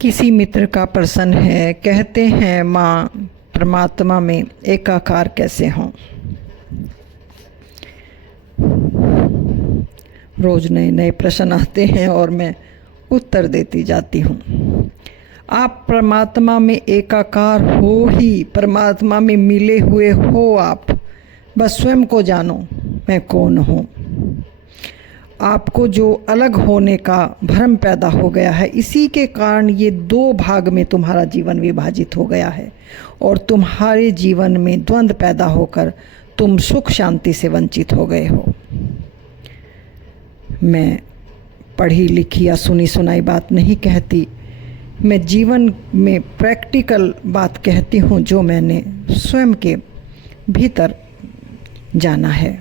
किसी मित्र का प्रश्न है, कहते हैं माँ परमात्मा में एकाकार कैसे हों। रोज नए नए प्रश्न आते हैं और मैं उत्तर देती जाती हूँ। आप परमात्मा में एकाकार हो ही, परमात्मा में मिले हुए हो। आप बस स्वयं को जानो, मैं कौन हूँ। आपको जो अलग होने का भ्रम पैदा हो गया है, इसी के कारण ये दो भाग में तुम्हारा जीवन विभाजित हो गया है और तुम्हारे जीवन में द्वंद्व पैदा होकर तुम सुख शांति से वंचित हो गए हो। मैं पढ़ी लिखी या सुनी सुनाई बात नहीं कहती, मैं जीवन में प्रैक्टिकल बात कहती हूँ जो मैंने स्वयं के भीतर जाना है।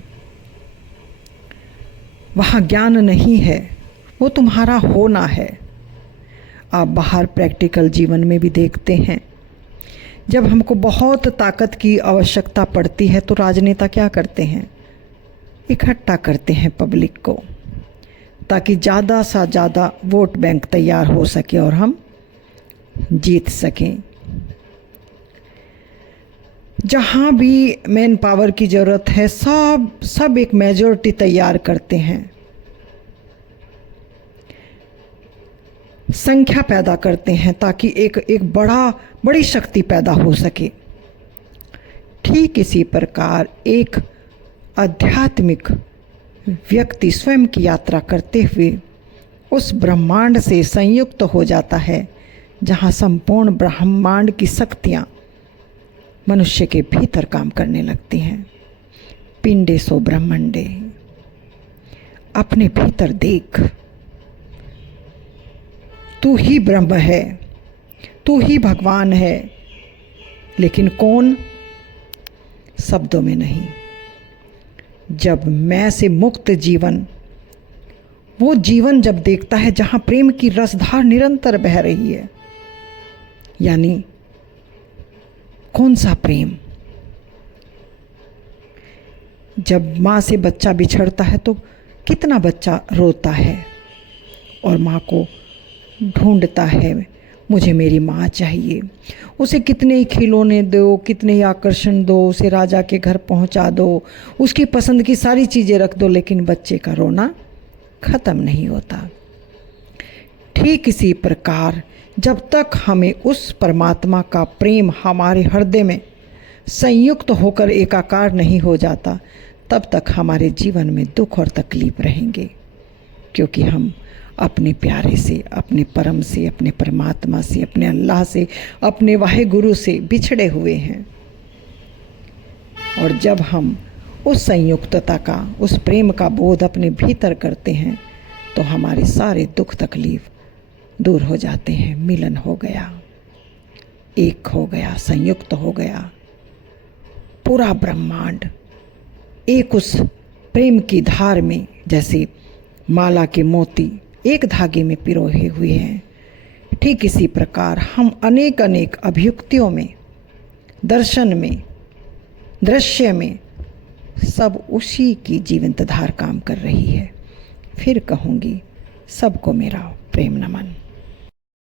वहाँ ज्ञान नहीं है, वो तुम्हारा होना है। आप बाहर प्रैक्टिकल जीवन में भी देखते हैं, जब हमको बहुत ताकत की आवश्यकता पड़ती है तो राजनेता क्या करते हैं, इकट्ठा करते हैं पब्लिक को, ताकि ज़्यादा से ज़्यादा वोट बैंक तैयार हो सके और हम जीत सकें। जहाँ भी मैन पावर की ज़रूरत है, सब एक मेजॉरिटी तैयार करते हैं, संख्या पैदा करते हैं ताकि एक बड़ी शक्ति पैदा हो सके। ठीक इसी प्रकार एक आध्यात्मिक व्यक्ति स्वयं की यात्रा करते हुए उस ब्रह्मांड से संयुक्त हो जाता है, जहाँ संपूर्ण ब्रह्मांड की शक्तियाँ मनुष्य के भीतर काम करने लगती हैं। पिंडे सो ब्रह्मंडे, अपने भीतर देख, तू ही ब्रह्म है, तू ही भगवान है। लेकिन कौन? शब्दों में नहीं। जब मैं से मुक्त जीवन, वो जीवन जब देखता है जहाँ प्रेम की रसधार निरंतर बह रही है, यानी कौन सा प्रेम? जब माँ से बच्चा बिछड़ता है तो कितना बच्चा रोता है और माँ को ढूंढता है, मुझे मेरी माँ चाहिए। उसे कितने ही खिलौने दो, कितने ही आकर्षण दो, उसे राजा के घर पहुँचा दो, उसकी पसंद की सारी चीज़ें रख दो, लेकिन बच्चे का रोना ख़त्म नहीं होता। ठीक इसी प्रकार जब तक हमें उस परमात्मा का प्रेम हमारे हृदय में संयुक्त होकर एकाकार नहीं हो जाता, तब तक हमारे जीवन में दुख और तकलीफ रहेंगे, क्योंकि हम अपने प्यारे से, अपने परम से, अपने परमात्मा से, अपने अल्लाह से, अपने वाहे गुरु से बिछड़े हुए हैं। और जब हम उस संयुक्तता का, उस प्रेम का बोध अपने भीतर करते हैं तो हमारे सारे दुख तकलीफ दूर हो जाते हैं। मिलन हो गया, एक हो गया, संयुक्त हो गया, पूरा ब्रह्मांड एक उस प्रेम की धार में, जैसे माला के मोती एक धागे में पिरोए हुए हैं। ठीक इसी प्रकार हम अनेक अनेक अभियुक्तियों में, दर्शन में, दृश्य में, सब उसी की जीवंत धार काम कर रही है। फिर कहूँगी, सबको मेरा प्रेम नमन।